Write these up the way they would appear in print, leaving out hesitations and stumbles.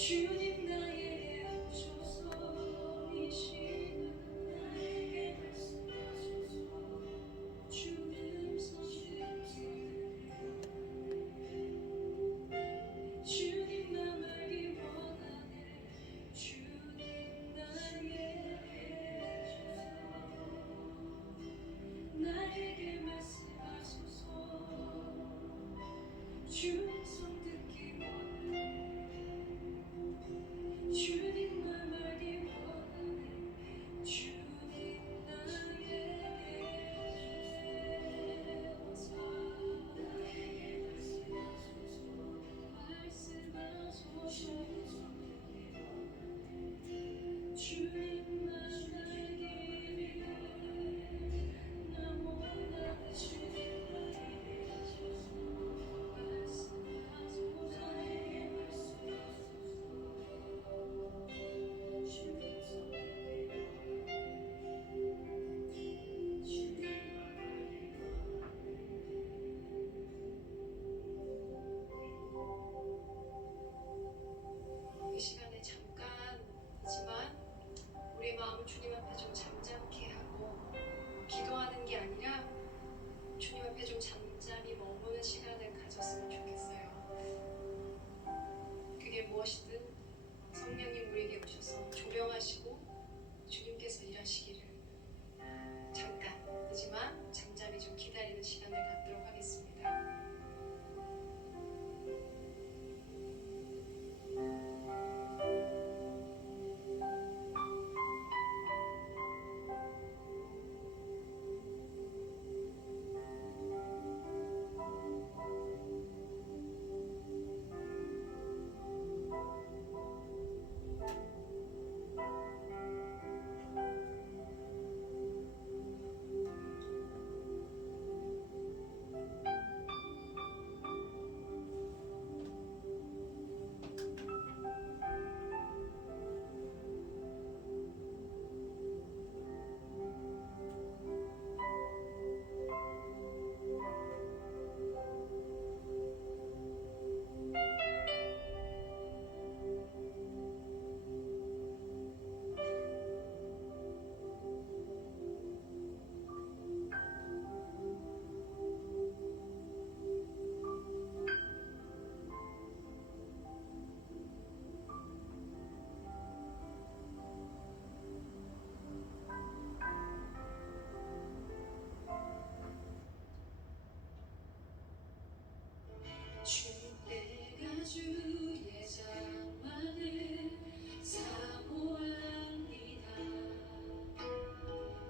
주님 나에게 오셔서 이 시간 나에게 말씀하소서. 주님 선택해요. 주님 나 알기 원하네. 주님 나에게 오셔서 나에게 말씀하소서. 주님 손 듣기 원하네. 주님 말 알기 원하네. 주님 나에게 오셔서 나에게 말씀하소서. 주님만 알기 위해 나 원하는 주님 나에게 오셔서 말씀하소서. 나에게 말씀하소서. 주님 선택해요. 주님만 알기 원하네. 이 시간에 잠깐이지만 우리 마음을 주님 앞에 좀 잠잠케 하고 기도하는 게 아니라 주님 앞에 좀 잠잠히 머무는 시간을 가졌으면 좋겠어요. 그게 무엇이든 성령님 우리에게 오셔서 조명하시고 주님께서 일하시기를 잠깐이지만 잠잠히 좀 기다리는 시간을 갖도록 하겠습니다. 내가 주의 장막을 사모합니다.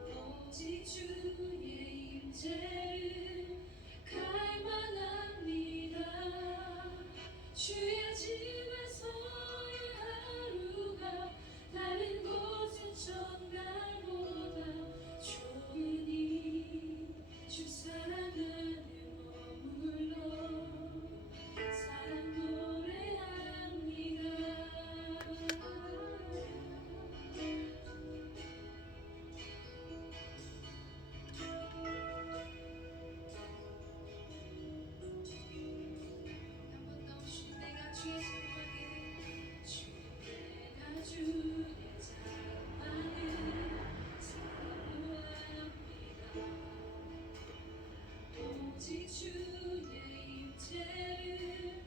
오직 주의 임재를 갈망합니다. 주의 집에서의 하루가 다른 곳의 첫날보다 좋으니 주 사랑하는 머물러 사랑 노래합니다. 한 번 더 주님 내가 주의 장막에 주님 내가 주의 장막에 사모합니다. 오직 주의 임재를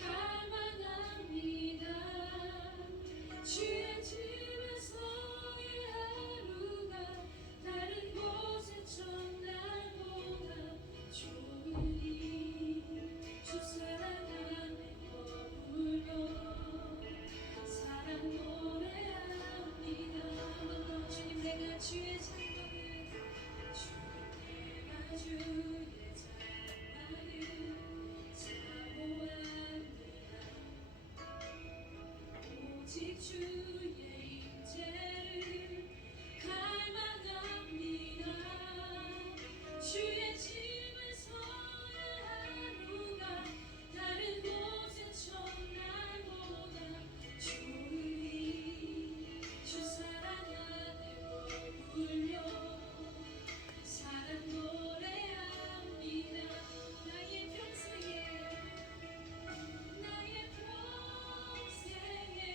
갈망합니다. 주의 집에서의 하루가 다른 곳의 첫날보다 좋으니 주 사랑 안에 머물러 사랑 노래합니다. 주님 내가 주의 장막에 주님 내가 주의 장막을 사모합니다. 오직 주의 임재를 갈망합니다. 주의 집에서의 하루가 다른 곳의 첫날보다 좋으니 주 사랑 안에 머물려 사랑 노래합니다. 나의 평생에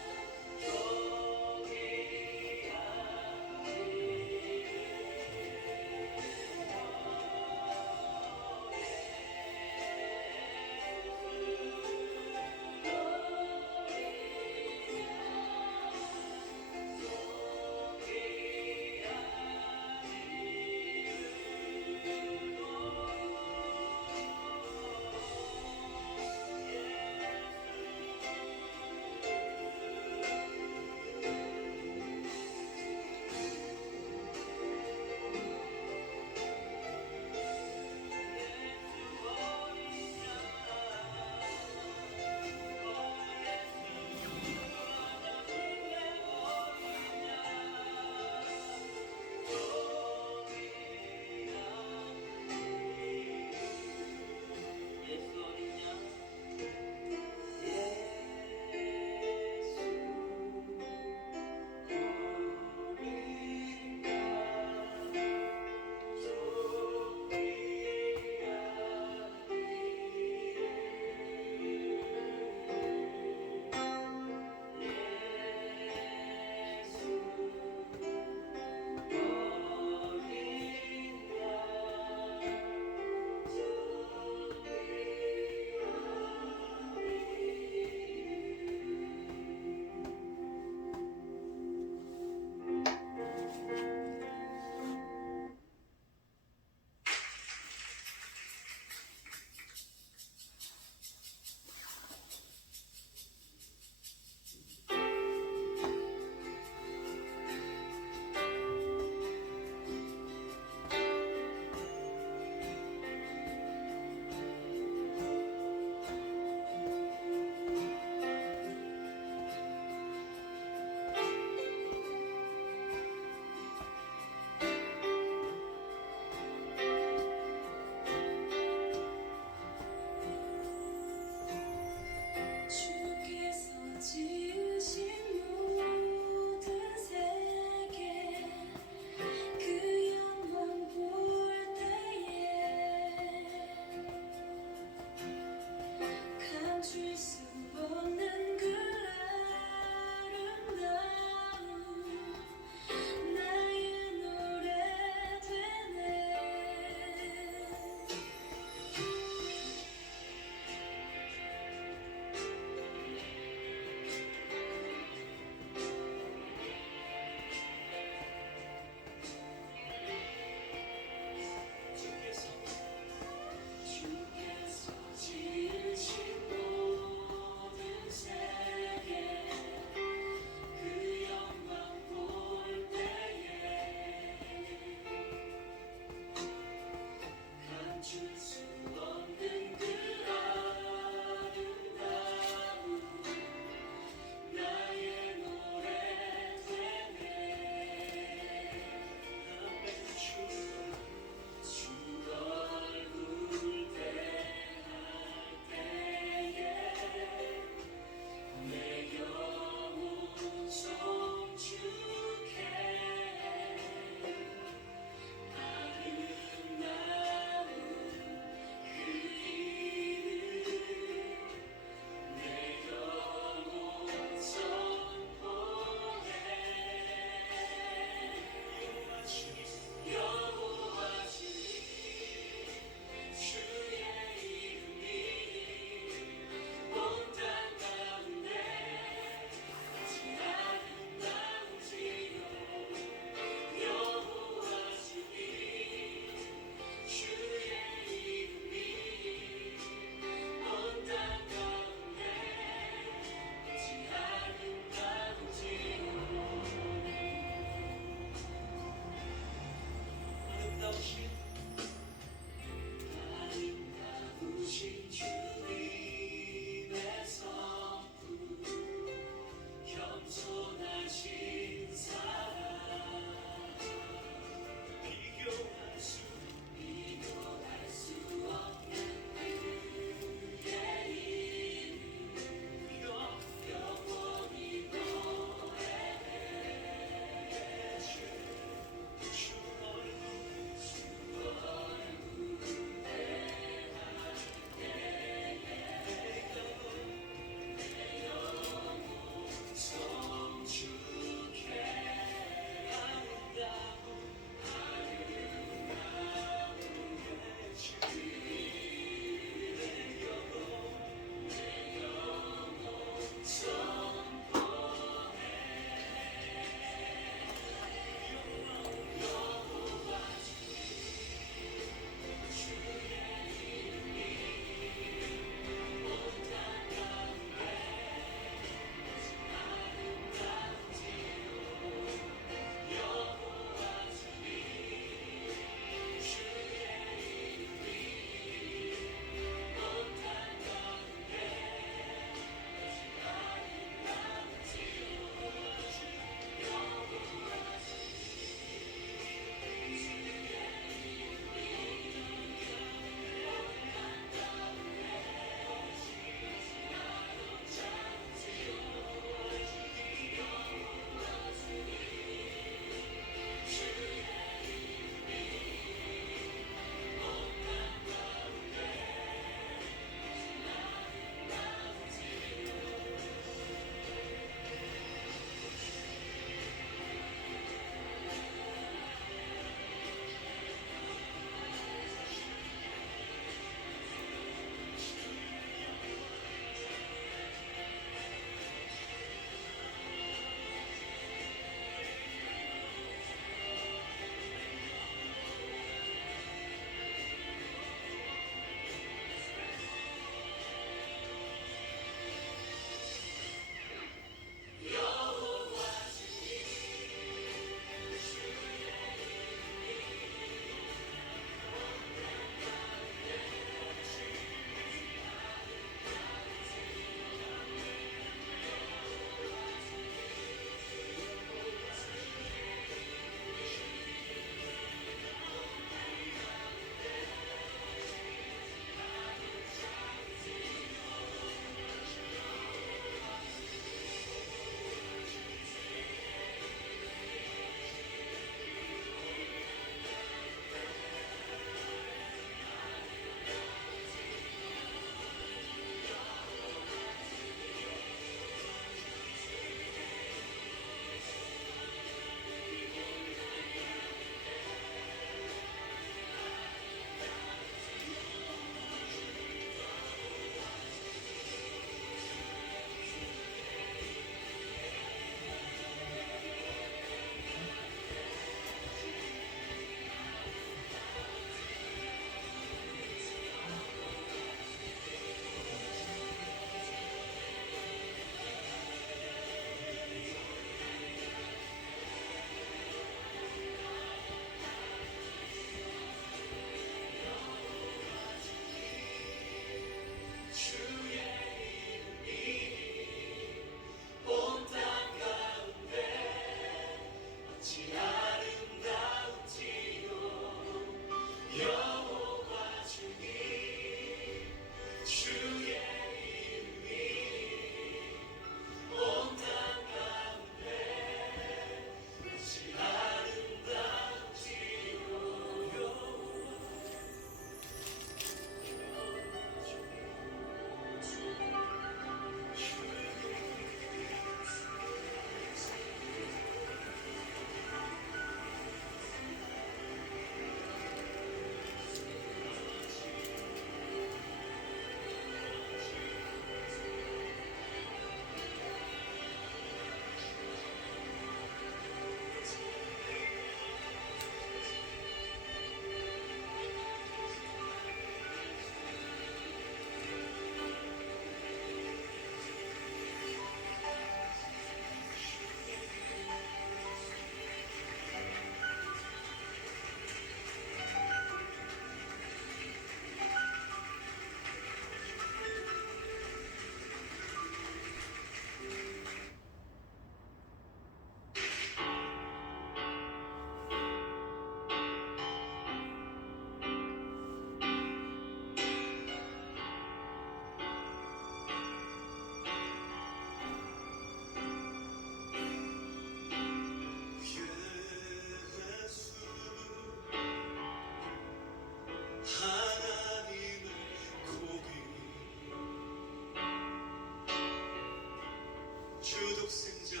주독생자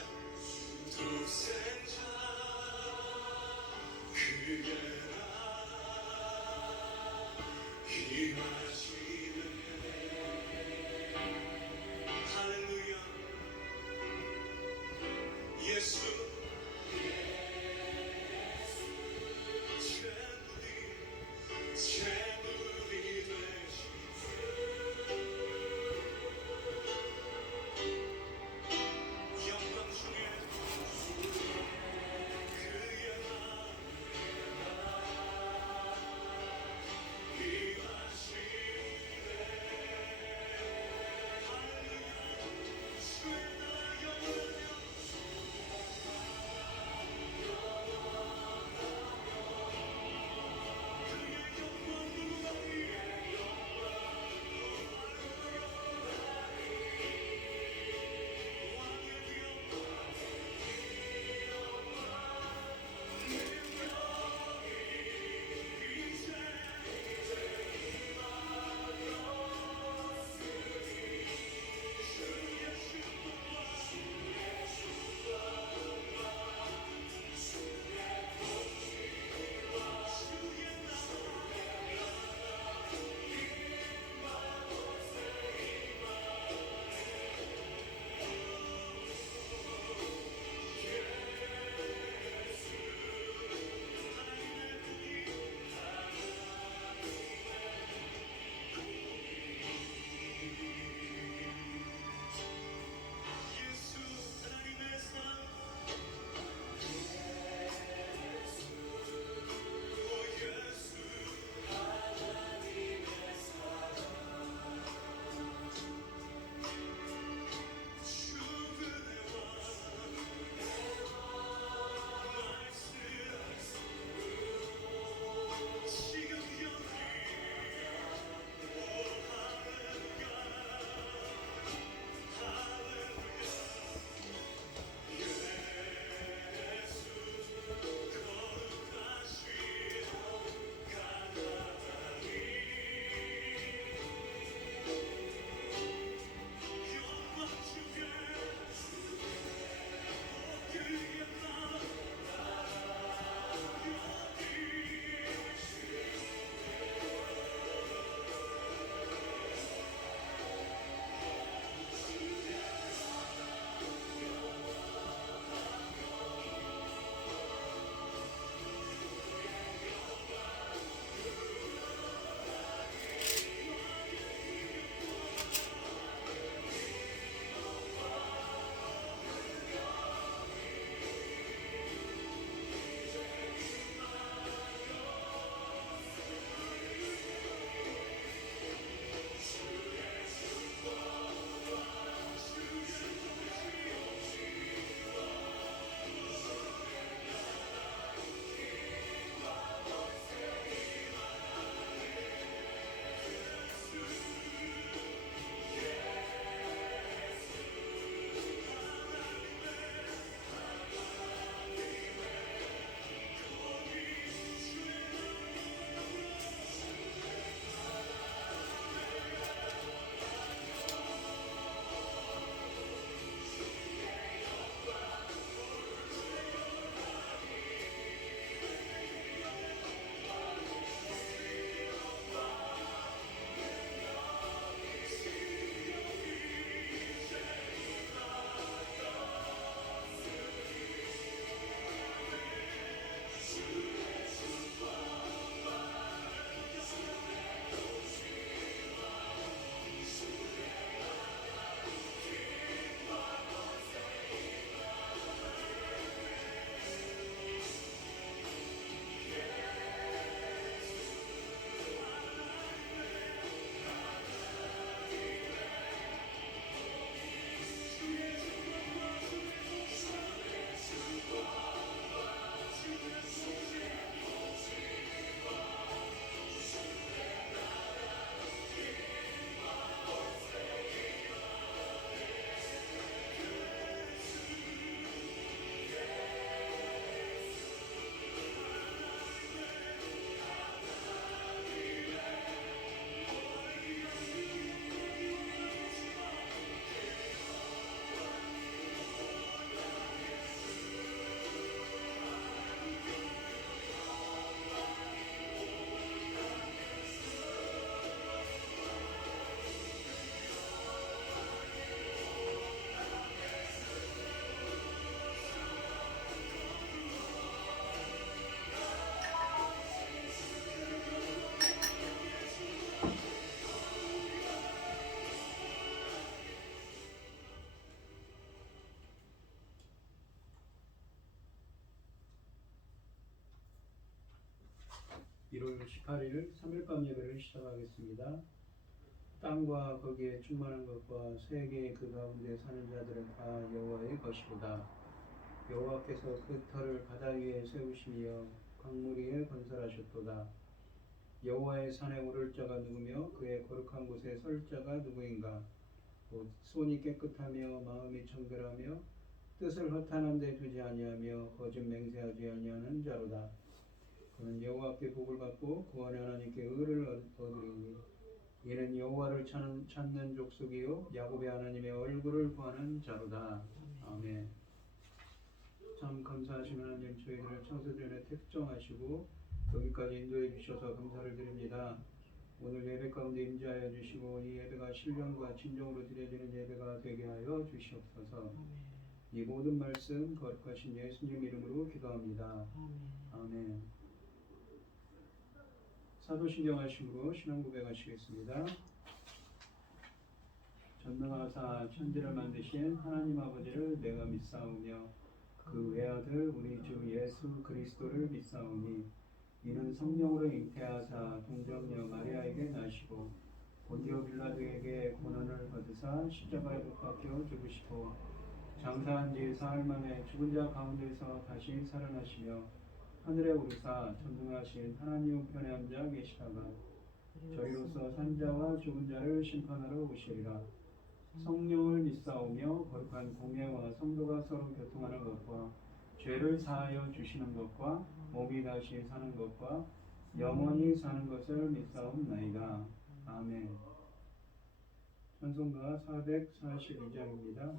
그가 임하시네. 할렐루야. 예수 재물이 되신 영광 중에 그의 나 1월 18일 3일밤 예배를 시작하겠습니다. 땅과 거기에 충만한 것과 세계 그 가운데 사는 자들은 다 여호와의 것이로다. 여호와께서 그 터를 바다 위에 세우시며 강물 위에 건설하셨도다. 여호와의 산에 오를 자가 누구며 그의 거룩한 곳에 설 자가 누구인가? 곧 손이 깨끗하며 마음이 정결하며 뜻을 허탄한 데 두지 아니하며 거짓 맹세하지 아니하는 자로다. 그는 여호와께 복을 받고 구원의 하나님께 의를 얻으리니 이는 여호와를 찾는 족속이요 야곱의 하나님의 얼굴을 구하는 자로다. 아멘. 참 감사하신 하나님, 저희들을 창세전에 택정하시고 여기까지 인도해 주셔서 감사를 드립니다. 오늘 예배 가운데 임재하여 주시고 이 예배가 신령과 진정으로 드려지는 예배가 되게 하여 주시옵소서. 이 모든 말씀 거룩하신 예수님 이름으로 기도합니다. 아멘. 사도신경 하심으로 신앙 고백하시겠습니다. 전능하사 천지를 만드신 하나님 아버지를 내가 믿사오며 그 외아들 우리 주 예수 그리스도를 믿사오니 이는 성령으로 잉태하사 동정녀 마리아에게 나시고 본디오 빌라도에게 고난을 받으사 십자가에 못 박혀 죽으시고 장사한 지 사흘 만에 죽은 자 가운데서 다시 살아나시며 하늘에 오르사 전능하신 하나님 우편에 앉아 계시다가 저희로서 산자와 죽은 자를 심판하러 오시리라. 성령을 믿사오며 거룩한 공예와 성도가 서로 교통하는 것과 죄를 사하여 주시는 것과 몸이 다시 사는 것과 영원히 사는 것을 믿사옵나이다. 아멘. 찬송가 442장입니다.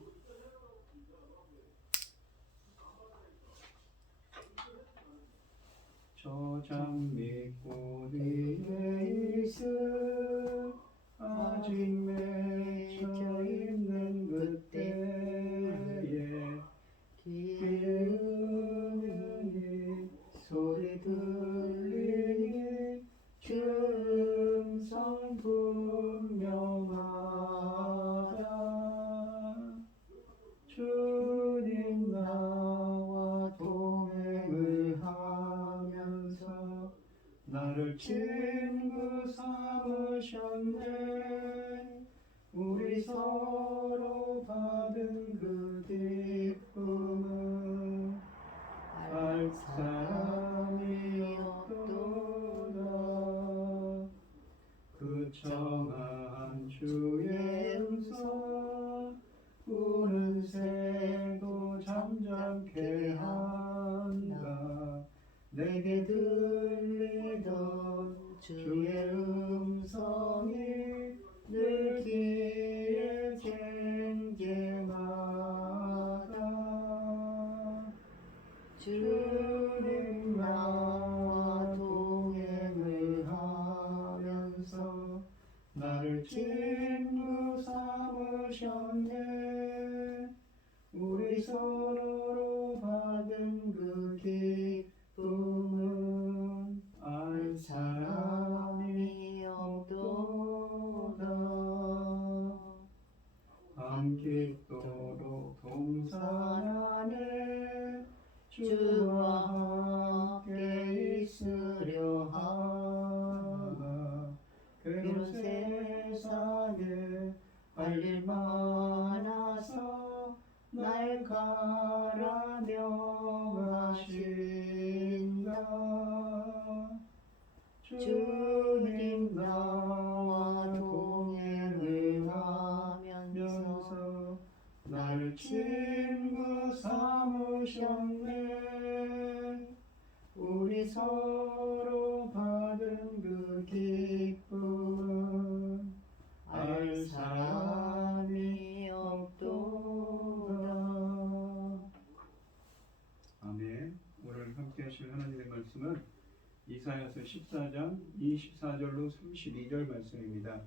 저장 믿고 뒤에 있음 아직 맺혀 있는 그때에 귀에 은은히 소리 들리니 주 음성 분명하다. 주님 나와 동행을 하면서 나를 친구 삼으셨네. 우리 서로 받은 그 기쁨은 알 사람이 없도다. 그 청아한 주의 음성 우는 새도 잠잠케 한다. 내게 들리던 주의 음성이 늘 귀에 쟁쟁하다. 주님 나와 동행을 하면서 나를 친구 삼으셨네. 우리 서로 받은 그 기쁨은 알 사람이 없도다. 함께도록 동산 안에 주와 함께 있으려 하나. 괴로운 세상에 할 일 많아서 날 가라명하신다. 주님 나와 동행을 하면서 날 친구 삼으셨네. 우리 서로 받은 그 기쁨은 알 사람이 없도다. 아멘. 오늘 함께 하실 하나님의 말씀은 이사야서 14장 24절로 32절 말씀입니다.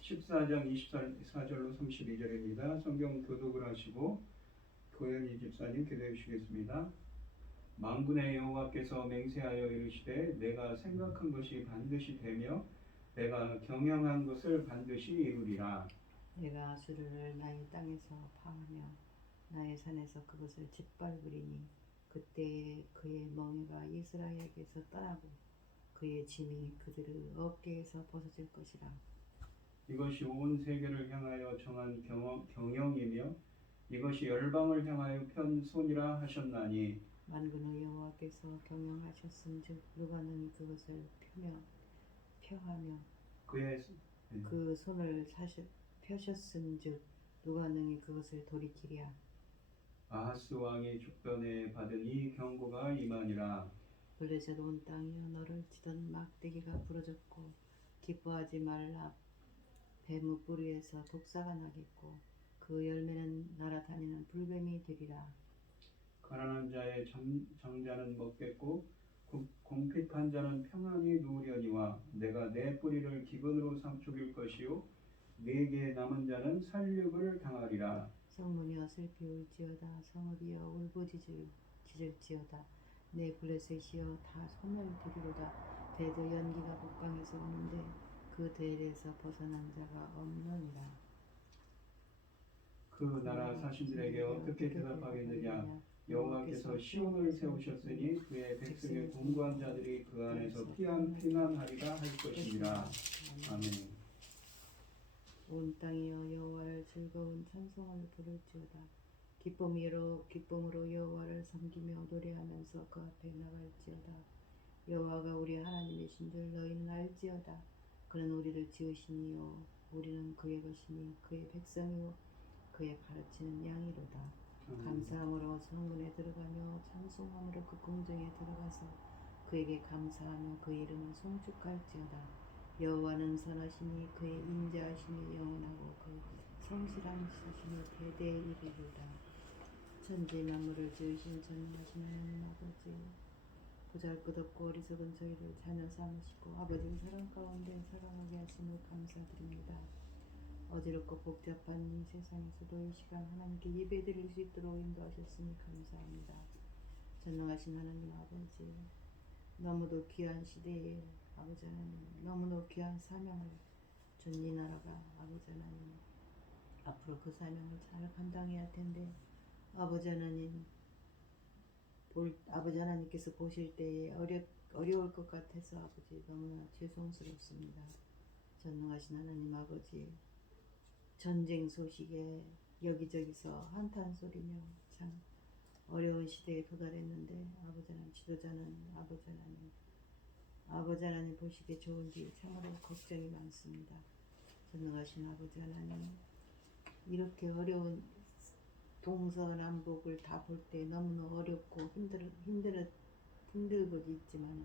14장 24절로 32절입니다. 성경 교독을 하시고 고현희 집사님 기도해 주시겠습니다. 만군의 여호와께서 맹세하여 이르시되 내가 생각한 것이 반드시 되며 내가 경영한 것을 반드시 이루리라. 내가 아수르를 나의 땅에서 파하며 나의 산에서 그것을 짓밟으리니 그때 그의 멍에가 이스라엘에게서 떠나고 그의 짐이 그들의 어깨에서 벗어질 것이라. 이것이 온 세계를 향하여 정한 경영이며 이것이 열방을 향하여 편 손이라 하셨나니 만군의 여호와께서 경영하셨은즉 누가 능히 그것을 펴하며 그의 그 손을 펴셨은즉 누가 능히 그것을 돌이키랴. 아하스 왕이 죽변에 받은 이 경고가 이만이라. 블레셋 온 땅이여 너를 치던 막대기가 부러졌고 기뻐하지 말라. 뱀의 뿌리에서 독사가 나겠고 그 열매는 날아다니는 불뱀이 되리라. 가난한 자의 정자는 먹겠고 궁핍한 자는 평안히 누우려니와 내가 내 뿌리를 기근으로 죽일 것이요 내게 남은 자는 살육을 당하리라. 성문이여 슬피 울지어다. 성읍이여 울부짖을지어다. 내 블레셋이여 다 소멸되리로다. 대저 연기가 북방에서 오는데 그 대엘에서 벗어난 자가 없느니라. 그 나라 사신들에게 어떻게 대답하겠느냐. 여호와께서 시온을 세우셨으니 그의 백성의 공고한 자들이 그 안에서 피난하리라 할 것이니라. 아멘. 온 땅이여 여호와를 즐거운 찬송을 부를지어다. 기쁨으로 여호와를 섬기며 노래하면서 그 앞에 나갈지어다. 여호와가 우리 하나님이신 줄 너희는 알지어다. 그는 우리를 지으시니요 우리는 그의 것이니 그의 백성이요 그의 가르치는 양이로다. 감사함으로 성문에 들어가며 찬송함으로 그 궁정에 들어가서 그에게 감사하며 그 이름을 송축할지어다. 여호와는 선하시니 그의 인자하심이 영원하고 그 성실한 하심이 대대에 이르리라. 천지 만물을 지으신 전능하신 하나님 아버지, 보잘것없고 어리석은 저희를 자녀 삼으시고 아버지의 사랑 가운데 살아가게 하심을 감사드립니다. 어지럽고 복잡한 이 세상에서도 이 시간 하나님께 예배드릴 수 있도록 인도하셨으니 감사합니다. 전능하신 하나님 아버지, 너무도 귀한 시대에 아버지 하나님, 너무도 귀한 사명을 준 이 나라가 아버지 하나님 앞으로 그 사명을 잘 감당해야 할 텐데 아버지 하나님께서 보실 때에 어려울 것 같아서 아버지 너무나 죄송스럽습니다. 전능하신 하나님 아버지, 전쟁 소식에 여기저기서 한탄 소리며 참 어려운 시대에 도달했는데 아버지 하나님 지도자는 아버지 하나님 보시기에 좋은지 참으로 걱정이 많습니다. 전능하신 아버지 하나님, 이렇게 어려운 동서남북을 다 볼 때 너무나 어렵고 힘들고 있지만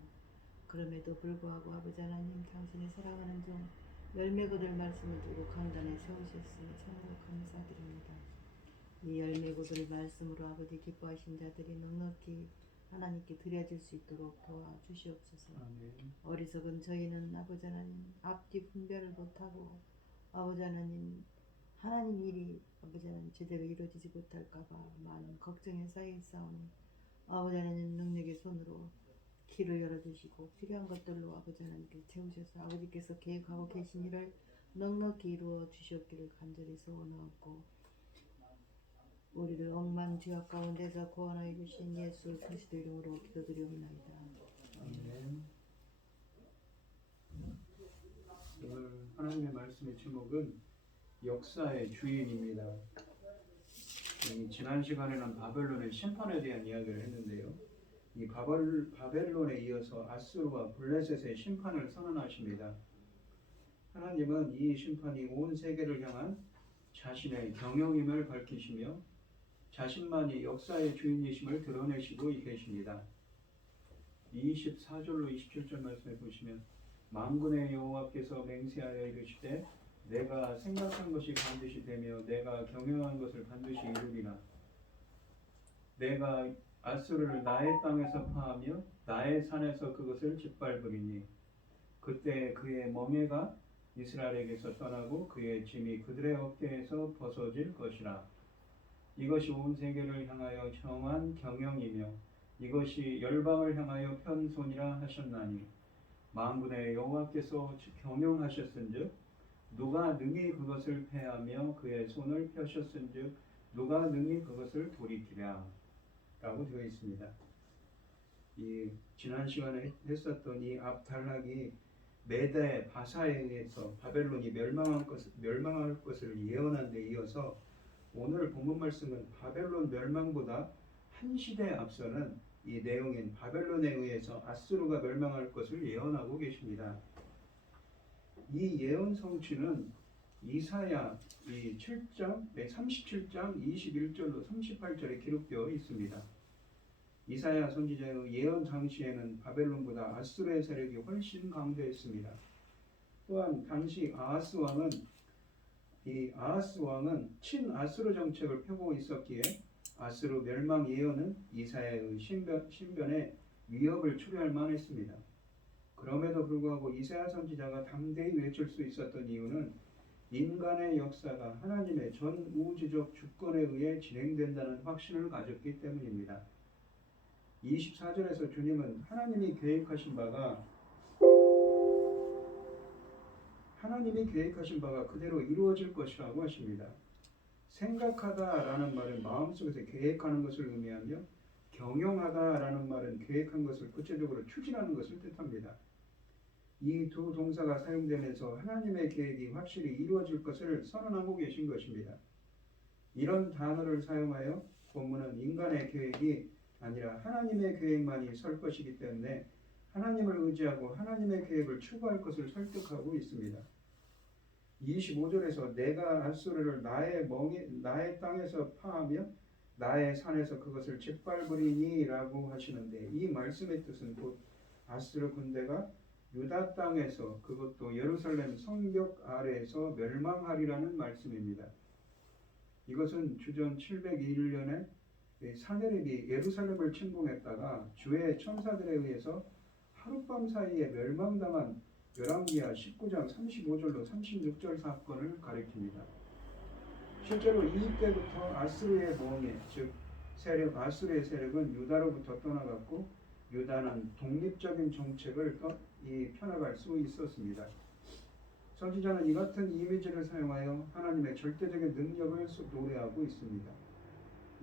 그럼에도 불구하고 아버지 하나님 당신의 사랑하는 종 열매 거둘 말씀을 두고 강단에 세우셨으니 참으로 감사드립니다. 이 열매 거둘 말씀으로 아버지 기뻐하신 자들이 넉넉히 하나님께 드려질 수 있도록 도와주시옵소서. 아멘. 어리석은 저희는 아버지 하나님 앞뒤 분별을 못하고 아버지 하나님 일이 아버지 하나님 제대로 이루어지지 못할까봐 많은 걱정에 쌓여있사오니 아버지 하나님 능력의 손으로 길을 열어주시고 필요한 것들로 아버지 하나님께 채우셔서 아버지께서 계획하고 계신 일을 넉넉히 이루어 주시옵기를 간절히 소원하옵고 우리를 억만죄악 가운데서 구원하여 주신 예수 그리스도 이름으로 기도드리옵나이다. 아멘. 오늘 하나님의 말씀의 제목은 역사의 주인입니다. 지난 시간에는 바벨론의 심판에 대한 이야기를 했는데요. 이 바벨론에 이어서 아수르와 블레셋의 심판을 선언하십니다. 하나님은 이 심판이 온 세계를 향한 자신의 경영임을 밝히시며 자신만이 역사의 주인이심을 드러내시고 계십니다. 24절로 27절 말씀에 보시면 만군의 여호와께서 맹세하여 이르시되 내가 생각한 것이 반드시 되며 내가 경영한 것을 반드시 이루리라. 내가 아수르를 나의 땅에서 파하며 나의 산에서 그것을 짓밟으리니 그때 그의 멍에가 이스라엘에게서 떠나고 그의 짐이 그들의 어깨에서 벗어질 것이라. 이것이 온 세계를 향하여 정한 경영이며 이것이 열방을 향하여 편손이라 하셨나니 만군의 여호와께서 경영하셨은즉 누가 능히 그것을 패하며 그의 손을 펴셨은즉 누가 능히 그것을 돌이키랴 라고 되어 있습니다. 이 지난 시간에 했었던 이 압달락이 메대 바사에 의해서 바벨론이 멸망할 것을 예언한 데 이어서 오늘 본문 말씀은 바벨론 멸망보다 한 시대 앞서는 이 내용인 바벨론에 의해서 아수르가 멸망할 것을 예언하고 계십니다. 이 예언 성취는 이사야 이 7장, 37장 21절로 38절에 기록되어 있습니다. 이사야 선지자의 예언 당시에는 바벨론보다 아수르의 세력이 훨씬 강대했습니다. 또한 당시 아하스 왕은 친아수르 정책을 펴고 있었기에 아수르 멸망 예언은 이사야의 신변에 위협을 초래할 만했습니다. 그럼에도 불구하고 이사야 선지자가 당대히 외칠 수 있었던 이유는 인간의 역사가 하나님의 전 우주적 주권에 의해 진행된다는 확신을 가졌기 때문입니다. 24절에서 주님은 하나님이 계획하신 바가 그대로 이루어질 것이라고 하십니다. 생각하다라는 말은 마음속에서 계획하는 것을 의미하며 경영하다라는 말은 계획한 것을 구체적으로 추진하는 것을 뜻합니다. 이 두 동사가 사용되면서 하나님의 계획이 확실히 이루어질 것을 선언하고 계신 것입니다. 이런 단어를 사용하여 본문은 인간의 계획이 아니라 하나님의 계획만이 설 것이기 때문에 하나님을 의지하고 하나님의 계획을 추구할 것을 설득하고 있습니다. 25절에서 내가 아수르를 나의 땅에서 파하며 나의 산에서 그것을 짓밟으리니 라고 하시는데 이 말씀의 뜻은 곧 아수르 군대가 유다 땅에서 그것도 예루살렘 성벽 아래에서 멸망하리라는 말씀입니다. 이것은 주전 701년에 사네립이 예루살렘을 침공했다가 주의 천사들에 의해서 하룻밤 사이에 멸망당한 열왕기하 19장 35절로 36절 사건을 가리킵니다. 실제로 이때부터 아수르의 멍에 즉 아수르의 세력은 유다로부터 떠나갔고 유다는 독립적인 정책을 펴나갈 수 있었습니다. 선지자는 이 같은 이미지를 사용하여 하나님의 절대적인 능력을 노래하고 있습니다.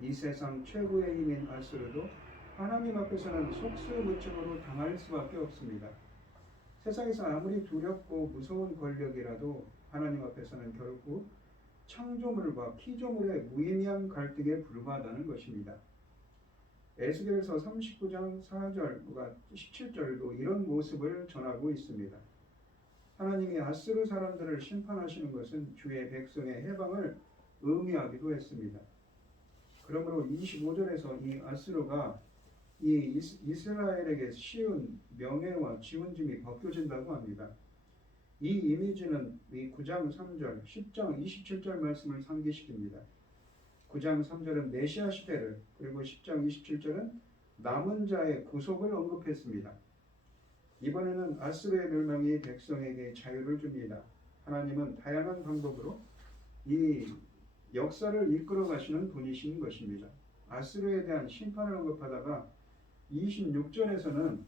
이 세상 최고의 힘인 아수르도 하나님 앞에서는 속수무책으로 당할 수밖에 없습니다. 세상에서 아무리 두렵고 무서운 권력이라도 하나님 앞에서는 결국 창조물과 피조물의 무의미한 갈등에 불과하다는 것입니다. 에스겔서 39장 4절과 17절도 이런 모습을 전하고 있습니다. 하나님이 아수르 사람들을 심판하시는 것은 주의 백성의 해방을 의미하기도 했습니다. 그러므로 25절에서 이 아수르가 이 이스라엘에게 씌운 명예와 지원짐이 벗겨진다고 합니다. 이 이미지는 이 9장 3절, 10장 27절 말씀을 상기시킵니다. 9장 3절은 메시아 시대를, 그리고 10장 27절은 남은 자의 구속을 언급했습니다. 이번에는 아수르의 멸망이 백성에게 자유를 줍니다. 하나님은 다양한 방법으로 이 역사를 이끌어 가시는 분이신 것입니다. 아수르에 대한 심판을 언급하다가 26절에서는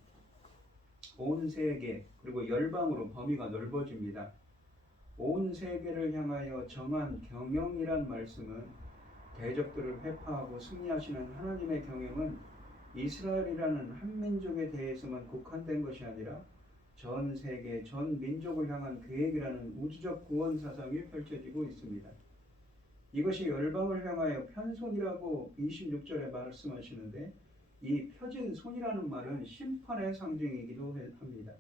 온 세계 그리고 열방으로 범위가 넓어집니다. 온 세계를 향하여 정한 경영이란 말씀은 대적들을 회파하고 승리하시는 하나님의 경영은 이스라엘이라는 한 민족에 대해서만 국한된 것이 아니라 전 세계, 전 민족을 향한 계획이라는 우주적 구원 사상이 펼쳐지고 있습니다. 이것이 열방을 향하여 편손이라고 26절에 말씀하시는데 이 펴진 손이라는 말은 심판의 상징이기도 합니다.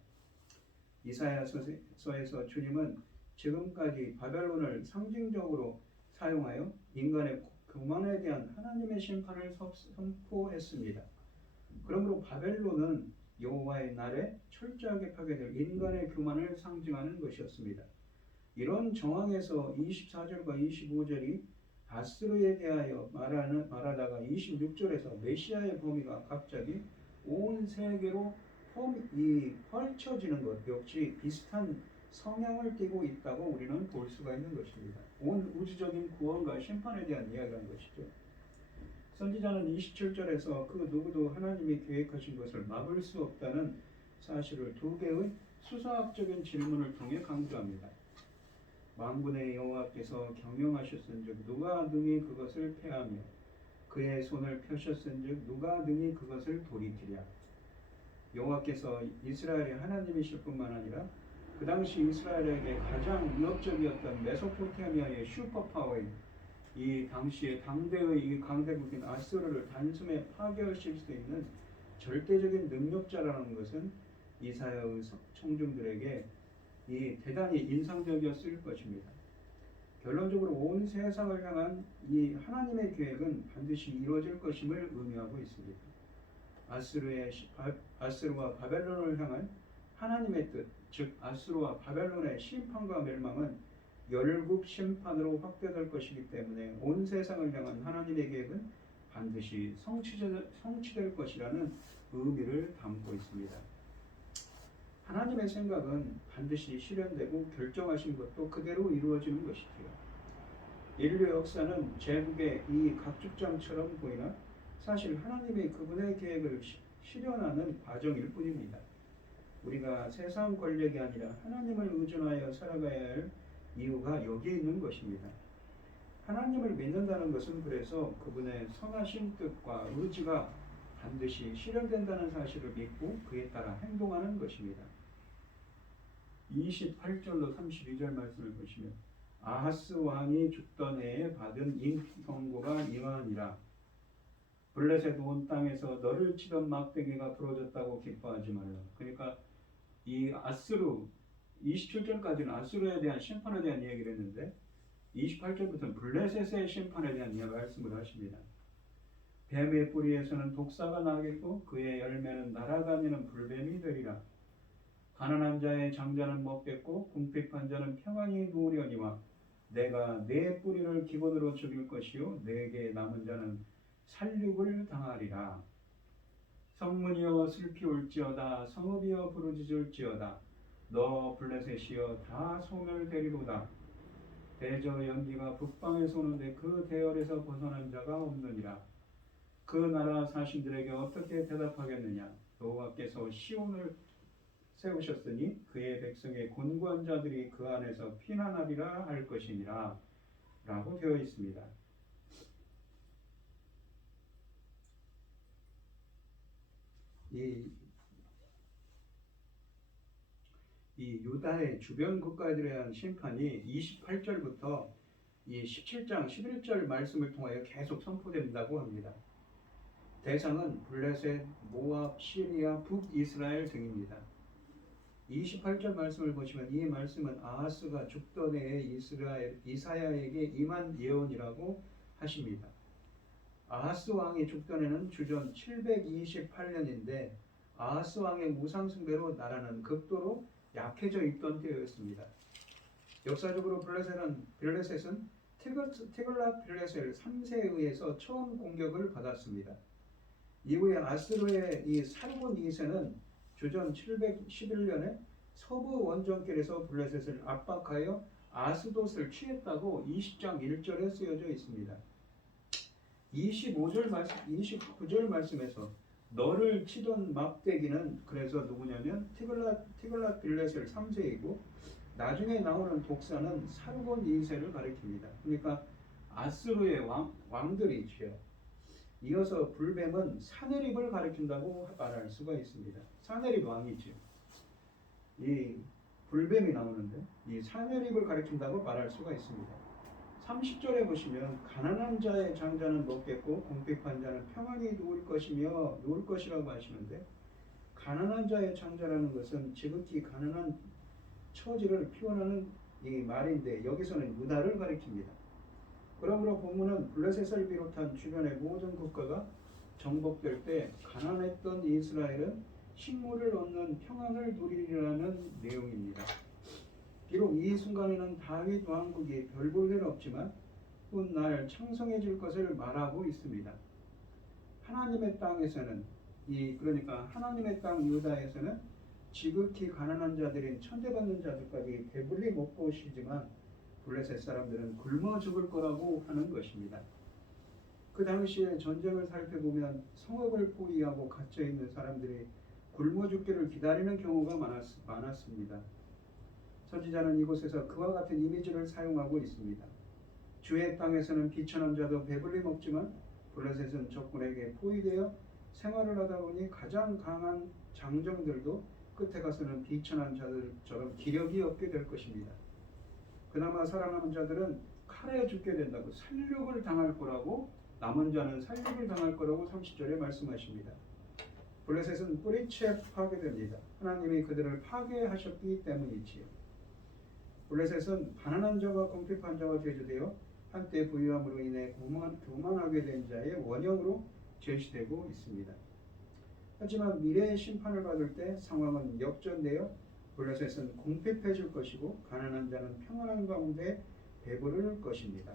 이사야서에서 주님은 지금까지 바벨론을 상징적으로 사용하여 인간의 교만에 대한 하나님의 심판을 선포했습니다. 그러므로 바벨론은 여호와의 날에 철저하게 파괴될 인간의 교만을 상징하는 것이었습니다. 이런 정황에서 24절과 25절이 아수르에 대하여 말하다가 26절에서 메시아의 범위가 갑자기 온 세계로 펼쳐지는 것 역시 비슷한 성향을 띠고 있다고 우리는 볼 수가 있는 것입니다. 온 우주적인 구원과 심판에 대한 이야기하는 것이죠. 선지자는 27절에서 그 누구도 하나님이 계획하신 것을 막을 수 없다는 사실을 두 개의 수사학적인 질문을 통해 강조합니다. 만군의 여호와께서 경영하셨은즉 누가 능히 그것을 패하며 그의 손을 펴셨은즉 누가 능히 그것을 돌이키랴. 여호와께서 이스라엘의 하나님이실 뿐만 아니라 그 당시 이스라엘에게 가장 위협적이었던 메소포타미아의 슈퍼파워인 이 당시의 당대의 이 강대국인 아수르를 단숨에 파괴하실 수 있는 절대적인 능력자라는 것은 이사야의 청중들에게 이 대단히 인상적이었을 것입니다. 결론적으로 온 세상을 향한 이 하나님의 계획은 반드시 이루어질 것임을 의미하고 있습니다. 아수르와 바벨론을 향한 하나님의 뜻, 즉 아수르와 바벨론의 심판과 멸망은 열국 심판으로 확대될 것이기 때문에 온 세상을 향한 하나님의 계획은 반드시 성취될 것이라는 의미를 담고 있습니다. 하나님의 생각은 반드시 실현되고 결정하신 것도 그대로 이루어지는 것이지요. 인류 역사는 제국의 이 각축장처럼 보이나 사실 하나님이 그분의 계획을 실현하는 과정일 뿐입니다. 우리가 세상 권력이 아니라 하나님을 의존하여 살아가야 할 이유가 여기에 있는 것입니다. 하나님을 믿는다는 것은 그래서 그분의 선하신 뜻과 의지가 반드시 실현된다는 사실을 믿고 그에 따라 행동하는 것입니다. 28절로 32절 말씀을 보시면 아하스 왕이 죽던 해에 받은 인피 경고가 이러하니라. 블레셋 온 땅에서 너를 치던 막대기가 부러졌다고 기뻐하지 말라. 그러니까 이 아수르 27절까지는 아수르에 대한 심판에 대한 이야기를 했는데 28절부터는 블레셋의 심판에 대한 말씀을 하십니다. 뱀의 뿌리에서는 독사가 나겠고 그의 열매는 날아다니는 불뱀이 되리라. 가난한 자의 장자는 먹겠고 궁핍한 자는 평안히 누우려니와 내가 내 뿌리를 기근으로 죽일 것이요 내게 남은 자는 살육을 당하리라. 성문이여 슬피 울지어다 성읍이여 부르짖을지어다 너 블레셋이여 다 소멸되리로다. 대저 연기가 북방에서 오는데 그 대열에서 벗어난 자가 없느니라. 그 나라 사신들에게 어떻게 대답하겠느냐. 여호와께서 시온을 세우셨으니 그의 백성의 곤고한 자들이 그 안에서 피난하리라 할 것이니라 라고 되어 있습니다. 이 유다의 주변 국가들에 대한 심판이 28절부터 이 17장 11절 말씀을 통하여 계속 선포된다고 합니다. 대상은 블레셋, 모압, 시리아, 북이스라엘 등입니다. 28절 말씀을 보시면 이 말씀은 아하스가 죽던 해에 이사야에게 임한 예언이라고 하십니다. 아하스 왕이 죽던 해는 주전 728년인데 아하스 왕의 우상 숭배로 나라는 극도로 약해져 있던 때였습니다. 역사적으로 블레셋은 티글랏 빌레셀 3세에 의해서 처음 공격을 받았습니다. 이후에 아수르의 이 살곤 2세는 주전 711년에 서부 원정길에서 블레셋을 압박하여 아스돗을 취했다고 20장 1절에 쓰여져 있습니다. 29절 말씀에서 너를 치던 막대기는 그래서 누구냐면 티글랏 빌레셀 3세이고 나중에 나오는 독사는 살곤 2세를 가리킵니다. 그러니까 아수르의 왕들이지요. 이어서 불뱀은 사네립을 가리킨다고 말할 수가 있습니다. 사네립 왕이죠. 이 불뱀이 나오는데 이 사네립을 가리킨다고 말할 수가 있습니다. 30절에 보시면 가난한 자의 장자는 먹겠고 궁핍한 자는 평안히 누울 것이라고 하시는데 가난한 자의 장자라는 것은 지극히 가난한 처지를 표현하는 이 말인데 여기서는 유다를 가리킵니다. 그러므로 본문은 블레셋을 비롯한 주변의 모든 국가가 정복될 때 가난했던 이스라엘은 식물을 얻는 평안을 누리리라는 내용입니다. 비록 이 순간에는 다윗 왕국이 별 볼 일 없지만 훗날 창성해질 것을 말하고 있습니다. 하나님의 땅에서는 그러니까 하나님의 땅 유다에서는 지극히 가난한 자들인 천대받는 자들까지 배불리 먹고 쉬지만 블레셋 사람들은 굶어 죽을 거라고 하는 것입니다. 그 당시에 전쟁을 살펴보면 성읍을 포위하고 갇혀있는 사람들이 굶어 죽기를 기다리는 경우가 많았습니다. 선지자는 이곳에서 그와 같은 이미지를 사용하고 있습니다. 주의 땅에서는 비천한 자도 배불리 먹지만 블레셋은 적군에게 포위되어 생활을 하다 보니 가장 강한 장정들도 끝에 가서는 비천한 자들처럼 기력이 없게 될 것입니다. 그나마 살아남은 자들은 칼에 죽게 된다고, 살육을 당할 거라고, 남은 자는 살육을 당할 거라고 30절에 말씀하십니다. 블레셋은 뿌리채 파괴됩니다. 하나님이 그들을 파괴하셨기 때문이지요. 블레셋은 가난한 자와 궁핍한 자와 대조되어 한때 부유함으로 인해 교만하게 된 자의 원형으로 제시되고 있습니다. 하지만 미래의 심판을 받을 때 상황은 역전되어 블레셋은 궁핍해질 것이고 가난한 자는 평안한 가운데 배부를 것입니다.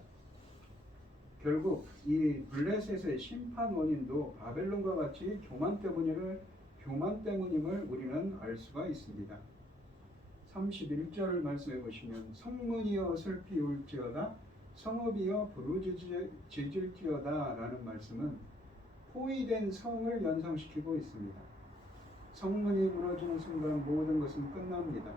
결국 이 블레셋의 심판 원인도 바벨론과 같이 교만 때문임을 우리는 알 수가 있습니다. 31절 말씀해 보시면 성문이여 슬피 울지어다 성읍이여 부르짖을지어다 라는 말씀은 포위된 성을 연상시키고 있습니다. 성문이 무너지는 순간 모든 것은 끝납니다.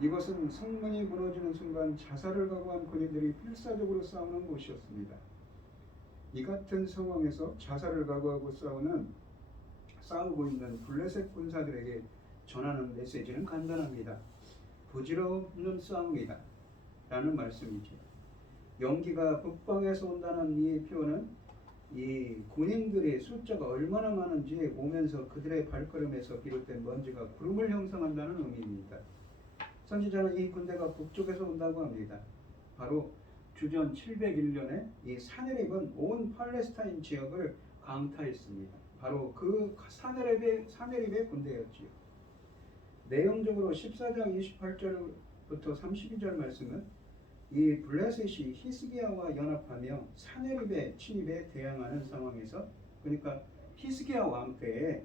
이것은 성문이 무너지는 순간 자살을 각오한 군인들이 필사적으로 싸우는 곳이었습니다. 이 같은 상황에서 자살을 각오하고 싸우고 있는 블레셋 군사들에게 전하는 메시지는 간단합니다. 부질없는 싸움이다 라는 말씀이죠. 연기가 북방에서 온다는 이 표현은 이 군인들의 숫자가 얼마나 많은지 오면서 그들의 발걸음에서 비롯된 먼지가 구름을 형성한다는 의미입니다. 선지자는 이 군대가 북쪽에서 온다고 합니다. 바로 주전 701년에 이 사네립은 온 팔레스타인 지역을 강타했습니다. 바로 그 사네립의 군대였지요. 내용적으로 14장 28절부터 32절 말씀은 이 블레셋이 히스기야와 연합하며 사네립의 침입에 대항하는 상황에서, 그러니까 히스기야 왕 때에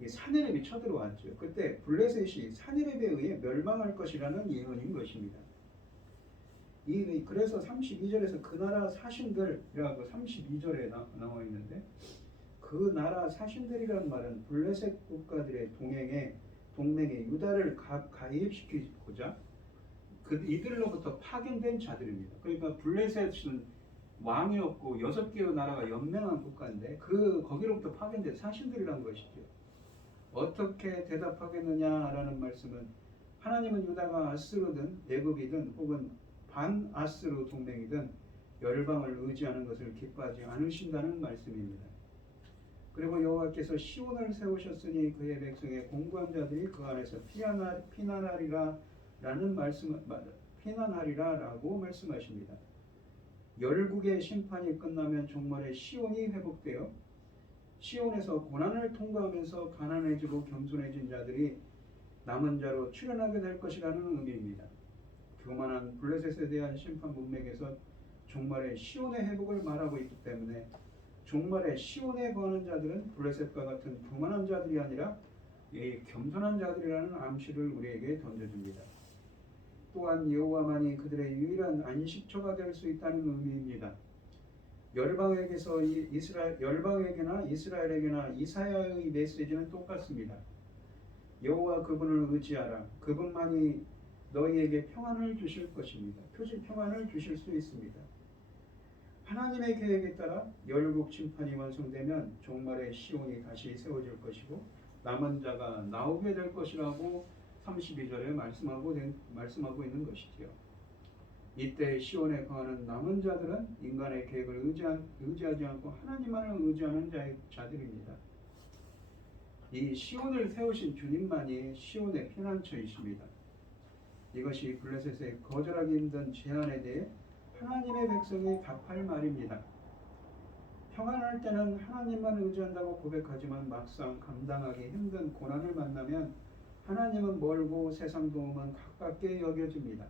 이 사네립이 쳐들어왔죠. 그때 블레셋이 사네립에 의해 멸망할 것이라는 예언인 것입니다. 그래서 32절에서 그 나라 사신들이라고 32절에 나와 있는데, 그 나라 사신들이라는 말은 블레셋 국가들의 동맹에 유다를 가입시키고자 이들로부터 파견된 자들입니다. 그러니까 블레셋은 왕이었고 6개의 나라가 연맹한 국가인데 거기로부터 파견된 사신들이라는 것이죠. 어떻게 대답하겠느냐라는 말씀은 하나님은 유다가 아스르든 애굽이든 혹은 반아스르 동맹이든 열방을 의지하는 것을 기뻐하지 않으신다는 말씀입니다. 그리고 여호와께서 시온을 세우셨으니 그의 백성의 공부한 자들이 그 안에서 피난하리라라고 말씀하십니다. 열국의 심판이 끝나면 종말에 시온이 회복되어 시온에서 고난을 통과하면서 가난해지고 겸손해진 자들이 남은 자로 출현하게 될 것이라는 의미입니다. 교만한 블레셋에 대한 심판 문맥에서 종말의 시온의 회복을 말하고 있기 때문에 종말에 시온에 거하는 자들은 블레셋과 같은 교만한 자들이 아니라 겸손한 자들이라는 암시를 우리에게 던져줍니다. 또한 여호와만이 그들의 유일한 안식처가 될 수 있다는 의미입니다. 열방에게나 이스라엘에게나 이사야의 메시지는 똑같습니다. 여호와 그분을 의지하라. 그분만이 너희에게 평안을 주실 것입니다. 표지 평안을 주실 수 있습니다. 하나님의 계획에 따라 열국 심판이 완성되면 종말의 시온이 다시 세워질 것이고 남은 자가 나오게 될 것이라고 32절에 말씀하고 있는 것이지요. 이때 시온에 거하는 남은 자들은 인간의 계획을 의지하지 않고 하나님만을 의지하는 자들입니다. 이 시온을 세우신 주님만이 시온의 피난처이십니다. 이것이 블레셋의 거절하기 힘든 제안에 대해 하나님의 백성이 답할 말입니다. 평안할 때는 하나님만 의지한다고 고백하지만 막상 감당하기 힘든 고난을 만나면 하나님은 멀고 세상 도움은 가깝게 여겨집니다.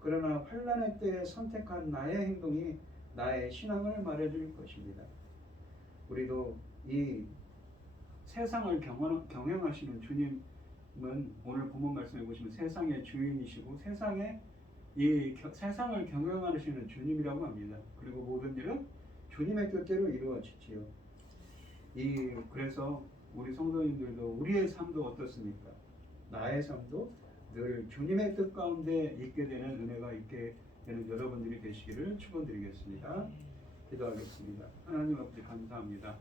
그러나 환난의 때에 선택한 나의 행동이 나의 신앙을 말해줄 것입니다. 우리도 이 세상을 경영하시는 주님은 오늘 본문 말씀해 보시면 세상의 주인이시고 세상을 경영하시는 주님이라고 합니다. 그리고 모든 일은 주님의 뜻대로 이루어지지요. 그래서 우리 성도님들도 우리의 삶도 어떻습니까? 나의 삶도 늘 주님의 뜻 가운데 있게 되는 은혜가 있게 되는 여러분들이 되시기를 축원드리겠습니다. 기도하겠습니다. 하나님 아버지 감사합니다.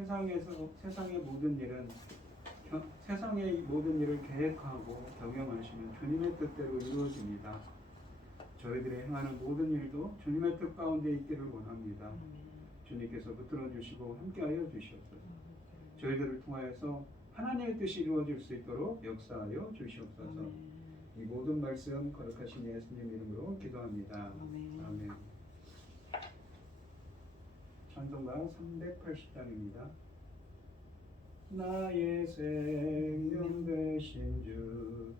세상의 모든 일은 세상의 모든 일을 계획하고 경영하시는 주님의 뜻대로 이루어집니다. 저희들이 행하는 모든 일도 주님의 뜻 가운데 있기를 원합니다. 주님께서 붙들어 주시고 함께하여 주시옵소서. 저희들을 통하여서 하나님의 뜻이 이루어질 수 있도록 역사하여 주시옵소서. 이 모든 말씀 거룩하신 예수님 이름으로 기도합니다. 아멘. 찬송가 380장입니다. 나의 생명 되신 주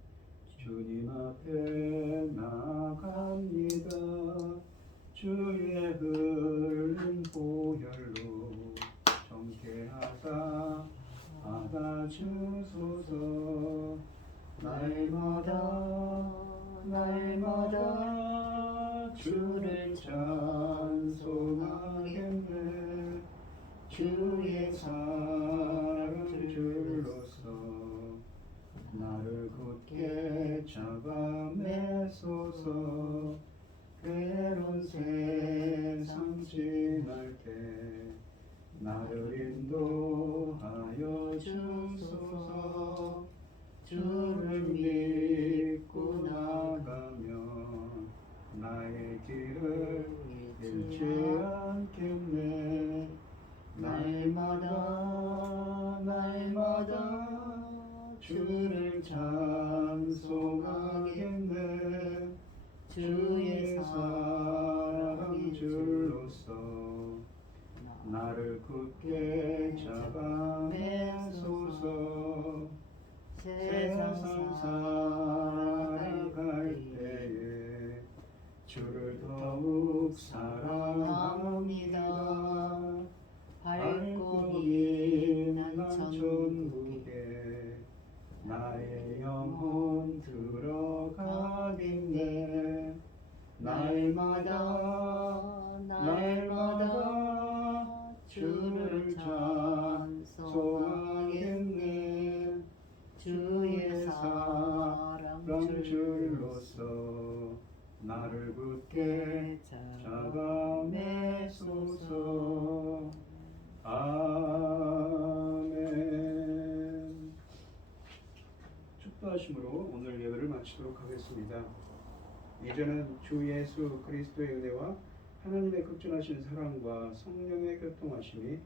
주님 앞에 나갑니다. 주의 흘린 보혈로 정케하사 받아주소서. 날마다 주를 찬송하겠네. 주의 사랑 줄로서 나를 굳게 잡아매소서. 괴로운 세상 지날 때 나를 인도하여 주소서. 주를 믿고 나가면 나의 길을 잃지 않겠네. 날마다 주를 찬송하겠네. 주의 사랑 줄로서 나를 굳게 잡아매소서. 세상 살아갈 때에 주를 더욱 사랑합니다. 발걸음 난 천국에 나의 영혼 들어가겠네. 날마다 주를 찬송하겠네. 주의 사랑 줄로서 나를 굳게 잡아매소서. 아멘. 축도하심으로 오늘 예배를 마치도록 하겠습니다. 이제는 주 예수 그리스도의 은혜와 하나님의 극진하신 사랑과 성령의 교통하심이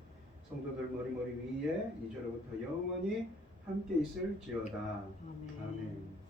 성도들 머리머리 위에 이제로부터 영원히 함께 있을지어다. 아멘.